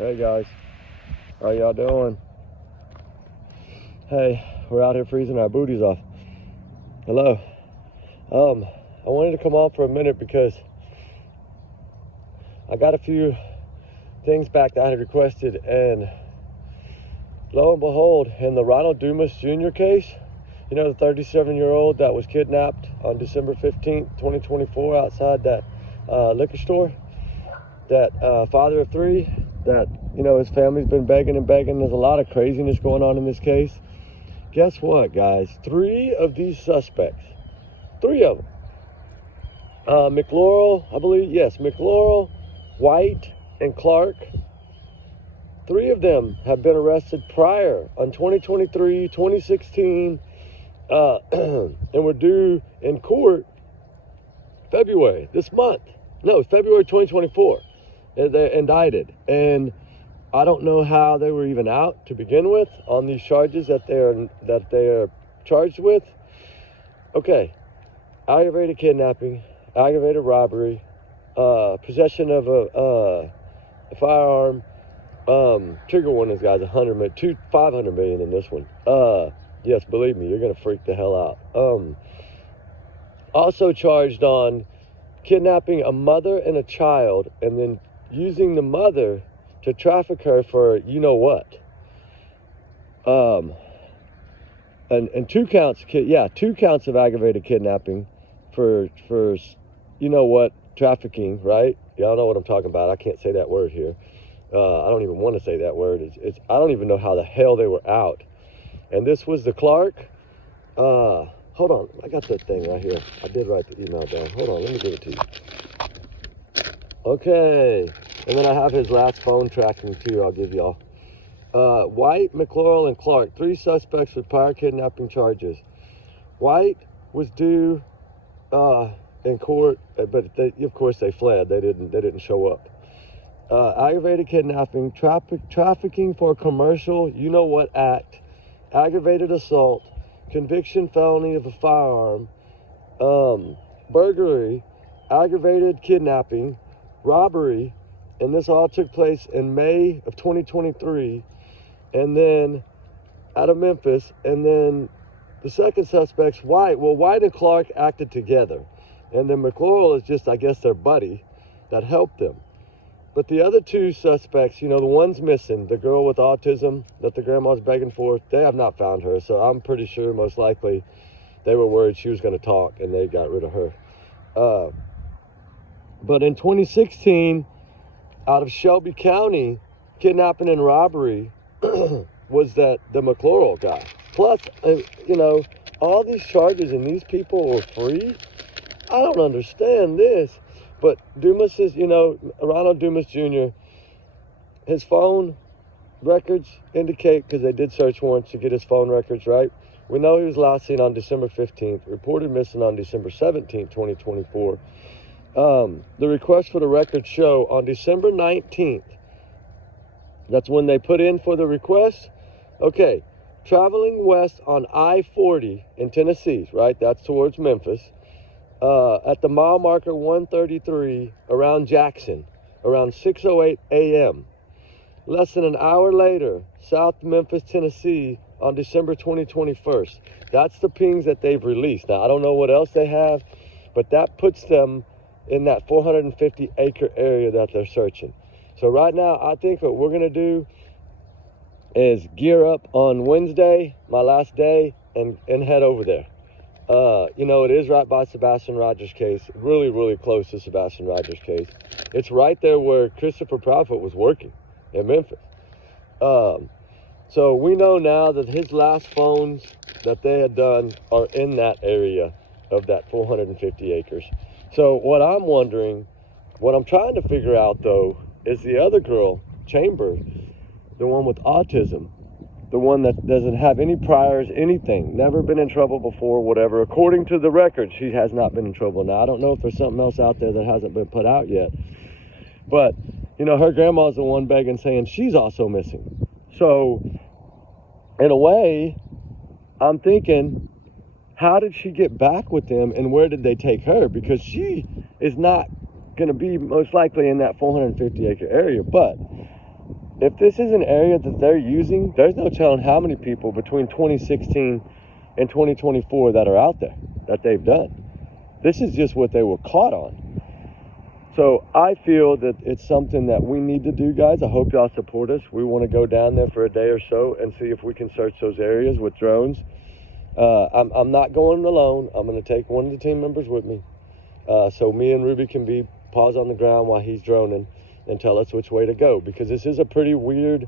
Hey guys, how y'all doing? Hey, we're out here freezing our booties off. Hello. I wanted to come on for a minute because I got a few things back that I had requested, and lo and behold, in the Ronald Dumas Jr. case, you know, the 37-year-old that was kidnapped on December 15th, 2024 outside that liquor store, that father of three, that, you know, his family's been begging and begging. There's a lot of craziness going on in this case. Guess what, guys? Three of these suspects, three of them, McLaurel, I believe, yes, McLaurel, White, and Clark, three of them have been arrested prior on 2023, 2016, and were due in court February, this month. No, February 2024. They're indicted. And I don't know how they were even out to begin with on these charges that they are charged with. Okay, aggravated kidnapping, aggravated robbery, possession of a firearm. Trigger warnings, guys, 500 million in this one. Yes, believe me, you're gonna freak the hell out. Also charged on kidnapping a mother and a child, and then using the mother to traffic her for you know what. And two counts of aggravated kidnapping for you know what, trafficking, right? Y'all know what I'm talking about. I can't say that word here. I don't even want to say that word. I don't even know how the hell they were out. And this was the Clark. Hold on, I got that thing right here. I did write the email down. Hold on, let me give it to you. Okay, and then I have his last phone tracking too. I'll give y'all. White, McLaurel, and Clark, three suspects with prior kidnapping charges. White was due in court, but of course they fled. They didn't show up. Aggravated kidnapping, trafficking for commercial, you know what act, aggravated assault, conviction felony of a firearm, burglary, aggravated kidnapping, robbery, and this all took place in May of 2023, and then out of Memphis. And then the second suspect's White. Well, White and Clark acted together, and then McLaurel is just, I guess, their buddy that helped them. But the other two suspects, you know, the one's missing, the girl with autism that the grandma's begging for, they have not found her. So I'm pretty sure most likely they were worried she was going to talk and they got rid of her. But in 2016, out of Shelby County, kidnapping and robbery was that the McLaurel guy. Plus, you know, all these charges and these people were free. I don't understand this. But Dumas is, you know, Ronald Dumas Jr., his phone records indicate, because they did search warrants to get his phone records, right? We know he was last seen on December 15th, reported missing on December 17th, 2024. The request for the records show on December 19th, that's when they put in for the request. Okay, traveling west on I-40 in Tennessee, right? That's towards Memphis. At the mile marker 133 around Jackson, around 6:08 a.m. Less than an hour later, South Memphis, Tennessee, on December 21st. That's the pings that they've released. Now, I don't know what else they have, but that puts them in that 450-acre area that they're searching. So right now, I think what we're going to do is gear up on Wednesday, my last day, and head over there. You know, it is right by Sebastian Rogers' case, really, really close to Sebastian Rogers' case. It's right there where Christopher Proudfoot was working in Memphis. So we know now that his last phones that they had done are in that area of that 450 acres. So what I'm wondering, what I'm trying to figure out though, is the other girl, Chamber, the one with autism, the one that doesn't have any priors, anything, never been in trouble before, whatever. According to the record, she has not been in trouble. Now, I don't know if there's something else out there that hasn't been put out yet. But, you know, her grandma's the one begging, saying she's also missing. So, in a way, I'm thinking, how did she get back with them and where did they take her? Because she is not going to be most likely in that 450 acre area. But if this is an area that they're using, there's no telling how many people between 2016 and 2024 that are out there that they've done. This is just what they were caught on. So I feel that it's something that we need to do, guys. I hope y'all support us. We want to go down there for a day or so and see if we can search those areas with drones. I'm not going alone. I'm going to take one of the team members with me. So me and Ruby can be paws on the ground while he's droning and tell us which way to go, because this is a pretty weird,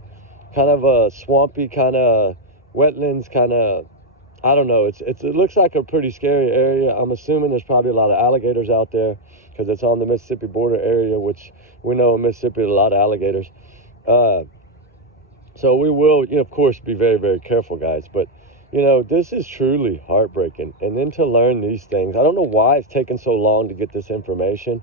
kind of a swampy, kind of wetlands, kind of, I don't know. It looks like a pretty scary area. I'm assuming there's probably a lot of alligators out there because it's on the Mississippi border area, which we know in Mississippi there's a lot of alligators. So we will, of course, be very, very careful, guys. But, this is truly heartbreaking. And then to learn these things, I don't know why it's taken so long to get this information.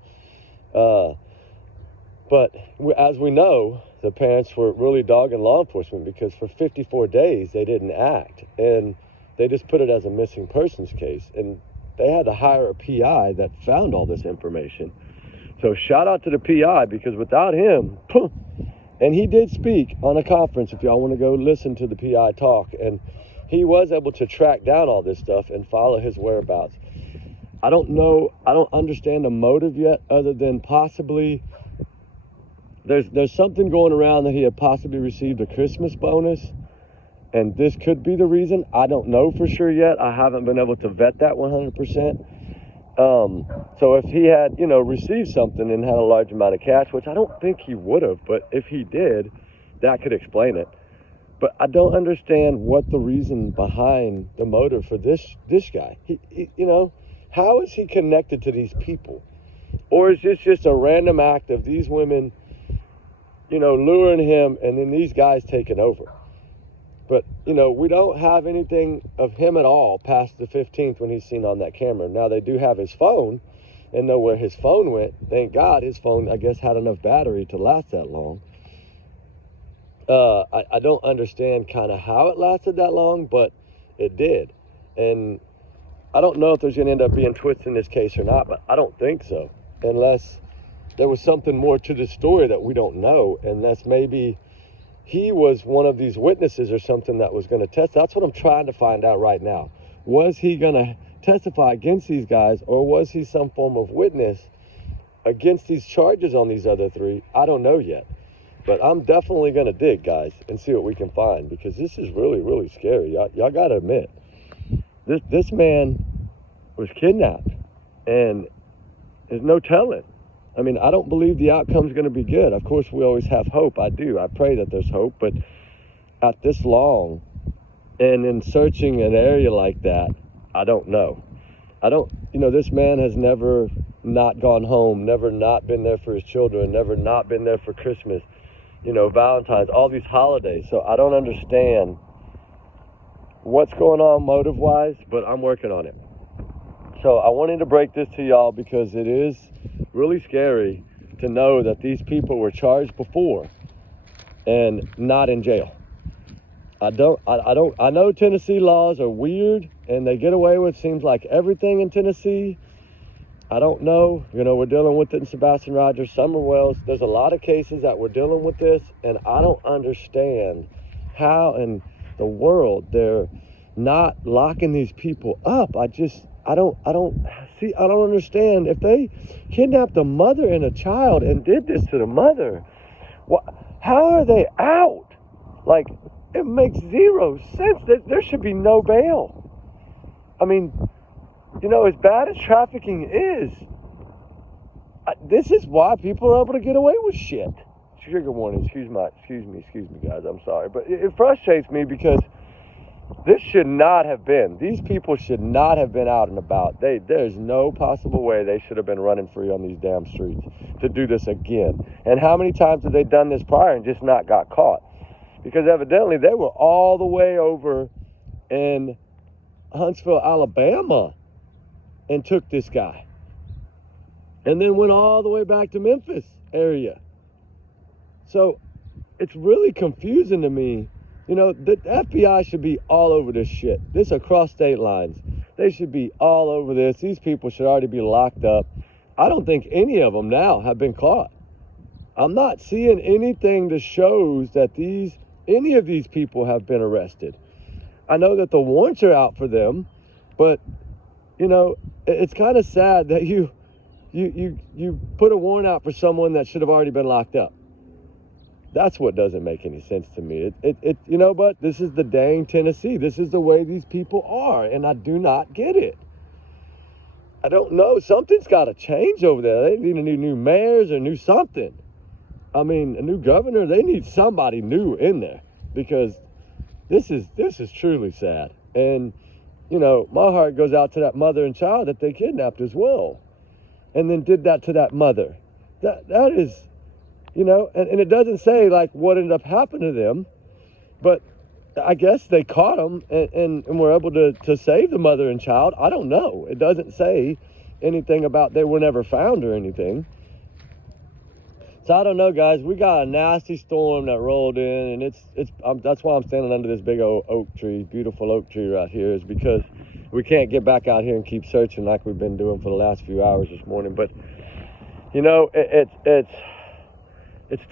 But as we know, the parents were really dogging law enforcement because for 54 days they didn't act. And they just put it as a missing persons case. And they had to hire a PI that found all this information. So shout out to the PI, because without him, and he did speak on a conference, if y'all want to go listen to the PI talk, and he was able to track down all this stuff and follow his whereabouts. I don't know, I don't understand the motive yet, other than possibly there's something going around that he had possibly received a Christmas bonus, and this could be the reason. I don't know for sure yet. I haven't been able to vet that 100%. So if he had, received something and had a large amount of cash, which I don't think he would have, but if he did, that could explain it. But I don't understand what the reason behind the motive for this guy. He how is he connected to these people? Or is this just a random act of these women, luring him and then these guys taking over? But, we don't have anything of him at all past the 15th when he's seen on that camera. Now, they do have his phone and know where his phone went. Thank God his phone, I guess, had enough battery to last that long. I don't understand kind of how it lasted that long, but it did. And I don't know if there's going to end up being twists in this case or not, but I don't think so. Unless there was something more to the story that we don't know. Unless maybe he was one of these witnesses or something that was going to test. That's what I'm trying to find out right now. Was he going to testify against these guys, or was he some form of witness against these charges on these other three? I don't know yet. But I'm definitely going to dig, guys, and see what we can find, because this is really, really scary. Y'all got to admit, this man was kidnapped, and there's no telling. I mean, I don't believe the outcome's going to be good. Of course, we always have hope. I do. I pray that there's hope. But at this long, and in searching an area like that, I don't know. This man has never not gone home, never not been there for his children, never not been there for Christmas, Valentine's, all these holidays. So I don't understand what's going on motive-wise, but I'm working on it. So I wanted to break this to y'all because it is really scary to know that these people were charged before and not in jail. I know Tennessee laws are weird and they get away with seems like everything in Tennessee. I don't know. We're dealing with it in Sebastian Rogers, Summer Wells. There's a lot of cases that we're dealing with this, and I don't understand how in the world they're not locking these people up. I don't understand. If they kidnapped a mother and a child and did this to the mother, how are they out? Like, it makes zero sense. There should be no bail. I mean, as bad as trafficking is, this is why people are able to get away with shit. Trigger warning, excuse me, guys, I'm sorry. But it frustrates me because this should not have been. These people should not have been out and about. There's no possible way they should have been running free on these damn streets to do this again. And how many times have they done this prior and just not got caught? Because evidently they were all the way over in Huntsville, Alabama, and took this guy. And then went all the way back to Memphis area. So it's really confusing to me. The FBI should be all over this shit. This across state lines. They should be all over this. These people should already be locked up. I don't think any of them now have been caught. I'm not seeing anything that shows that any of these people have been arrested. I know that the warrants are out for them, but you know, it's kind of sad that you put a warrant out for someone that should have already been locked up. That's what doesn't make any sense to me. You know, but this is the dang Tennessee. This is the way these people are, and I do not get it. I don't know. Something's got to change over there. They need new mayors or new something. I mean, a new governor. They need somebody new in there, because this is truly sad. And you know, my heart goes out to that mother and child that they kidnapped as well, and then did that to that mother. That is, you know, and it doesn't say like what ended up happening to them, but I guess they caught them and were able to save the mother and child. I don't know. It doesn't say anything about they were never found or anything. So I don't know, guys. We got a nasty storm that rolled in, and that's why I'm standing under this big old oak tree, beautiful oak tree right here, is because we can't get back out here and keep searching like we've been doing for the last few hours this morning. But you know, it's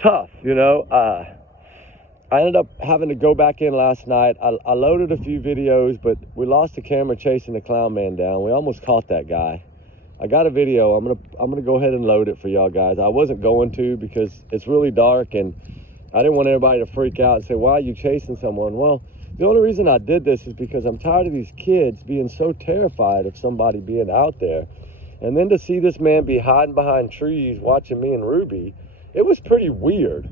tough. You know, I ended up having to go back in last night. I loaded a few videos, but we lost the camera chasing the clown man down. We almost caught that guy. I got a video. I'm gonna go ahead and load it for y'all guys. I wasn't going to because it's really dark and I didn't want everybody to freak out and say, why are you chasing someone? Well, the only reason I did this is because I'm tired of these kids being so terrified of somebody being out there. And then to see this man be hiding behind trees watching me and Ruby, it was pretty weird.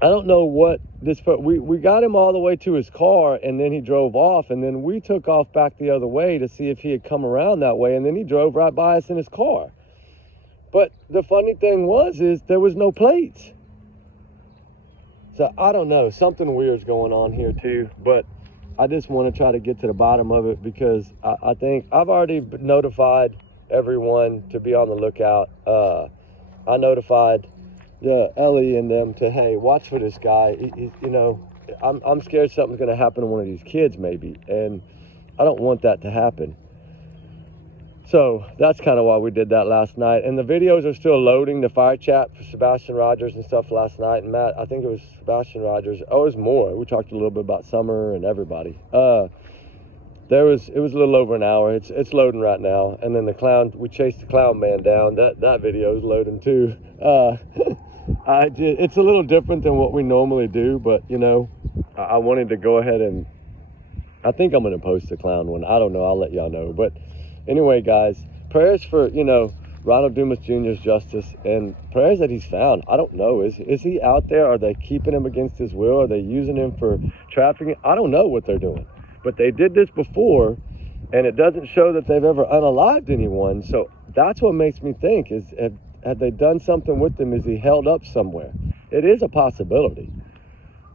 I don't know what this, but we got him all the way to his car, and then he drove off, and then we took off back the other way to see if he had come around that way, and then he drove right by us in his car. But the funny thing is there was no plates. So I don't know, something weird's going on here too, but I just want to try to get to the bottom of it, because I think I've already notified everyone to be on the lookout. I notified Ellie and them to, hey, watch for this guy. You know, I'm scared something's going to happen to one of these kids maybe, and I don't want that to happen. So that's kind of why we did that last night. And the videos are still loading, the fire chat for Sebastian Rogers and stuff last night. And Matt, I think it was Sebastian Rogers. Oh, it was more. We talked a little bit about Summer and everybody. It was a little over an hour. It's loading right now. And then the clown, we chased the clown man down. That video is loading too. It's a little different than what we normally do, but you know, I wanted to go ahead and I think I'm going to post the clown one. I don't know. I'll let y'all know. But anyway, guys, prayers for, you know, Ronald Dumas Jr.'s justice, and prayers that he's found. I don't know. Is he out there? Are they keeping him against his will? Are they using him for trafficking? I don't know what they're doing. But they did this before, and it doesn't show that they've ever unalived anyone. So that's what makes me think, is had they done something with him? Is he held up somewhere? It is a possibility.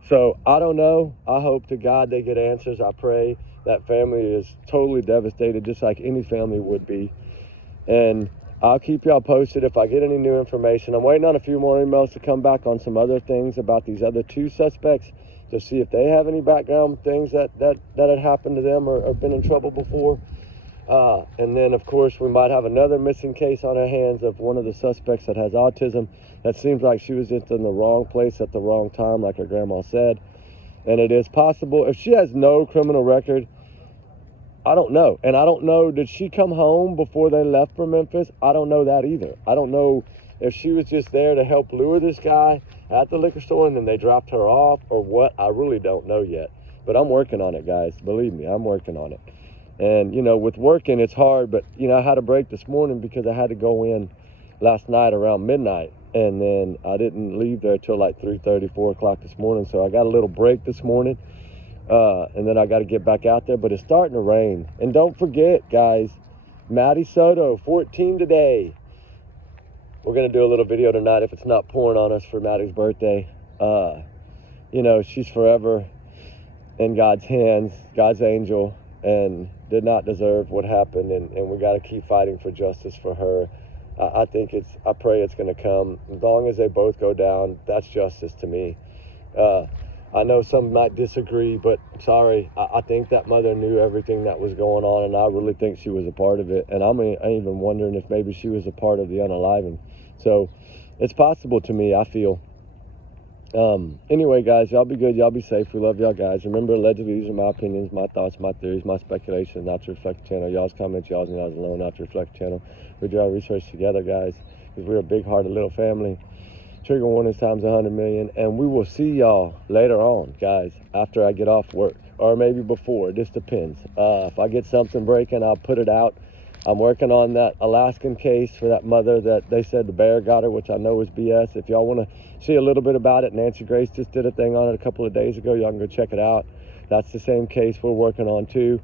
So I don't know. I hope to God they get answers. I pray. That family is totally devastated, just like any family would be. And I'll keep y'all posted if I get any new information. I'm waiting on a few more emails to come back on some other things about these other two suspects, to see if they have any background things that had happened to them or been in trouble before. And then, of course, we might have another missing case on our hands of one of the suspects that has autism. That seems like she was just in the wrong place at the wrong time, like her grandma said. And it is possible. If she has no criminal record, I don't know. And I don't know, did she come home before they left for Memphis? I don't know that either. I don't know if she was just there to help lure this guy at the liquor store and then they dropped her off or what. I really don't know yet. But I'm working on it, guys. Believe me, I'm working on it. And, you know, with working, it's hard. But, you know, I had a break this morning because I had to go in last night around midnight. And then I didn't leave there till like 3:30, 4 o'clock this morning. So I got a little break this morning. And then I got to get back out there. But it's starting to rain. And don't forget, guys, Maddie Soto, 14 today. We're going to do a little video tonight if it's not pouring on us for Maddie's birthday. You know, she's forever in God's hands, God's angel, and did not deserve what happened. And we got to keep fighting for justice for her. I pray it's going to come. As long as they both go down, that's justice to me. I know some might disagree, but sorry, I think that mother knew everything that was going on, and I really think she was a part of it. And I'm even wondering if maybe she was a part of the unaliving. So it's possible to me, I feel. Anyway, guys, y'all be good. Y'all be safe. We love y'all, guys. Remember, allegedly, these are my opinions, my thoughts, my theories, my speculations, not to reflect the channel. Y'all's comments, y'all's and y'all's alone, not to reflect the channel. We do our research together, guys, because we're a big-hearted little family. Trigger warnings times 100 million. And we will see y'all later on, guys, after I get off work. Or maybe before. It just depends. If I get something breaking, I'll put it out. I'm working on that Alaskan case for that mother that they said the bear got her, which I know is BS. If y'all want to see a little bit about it, Nancy Grace just did a thing on it a couple of days ago. Y'all can go check it out. That's the same case we're working on too.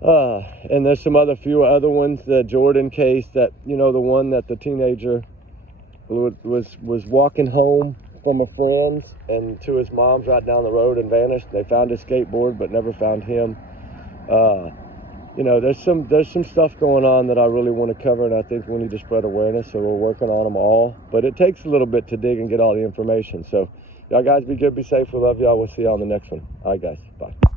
And there's some few other ones. The Jordan case, that, you know, the one that the teenager was walking home from a friend's and to his mom's right down the road and vanished. They found his skateboard but never found him. You know, there's some stuff going on that I really want to cover, and I think we need to spread awareness, so we're working on them all. But it takes a little bit to dig and get all the information. So y'all guys be good, be safe. We love y'all. We'll see y'all on the next one. All right, guys. Bye.